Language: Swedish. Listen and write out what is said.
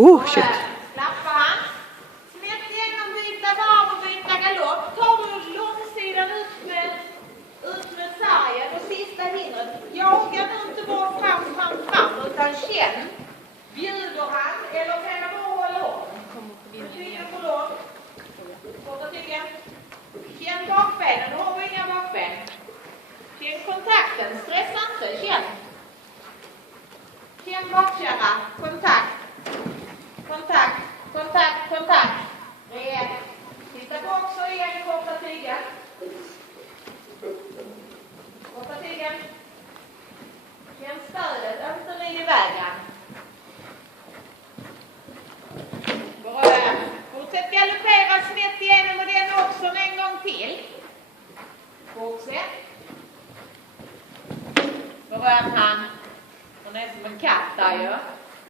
Shit. Klappa han. Släpp igenom, byta varv och byta galopp. Tar du långsidan ut med sargen och sista hindret. Jaga nu inte bara fram utan känn. Bjuder han eller kan jag bara hålla upp? Tycker på dem. Korta tycker. Känn bakbenen, nu har vi inga bakben. Känn kontakten, stressa inte, känn. Känn bakkärra, kontakt. Kontakt. Rejält. Titta på också igen, korta tygen. Känn stödet, inte rid i vägen. Bra. Fortsätt galoppera snett igenom och den också en gång till. Fortsätt. Berör han. Hon är som en katt där ju.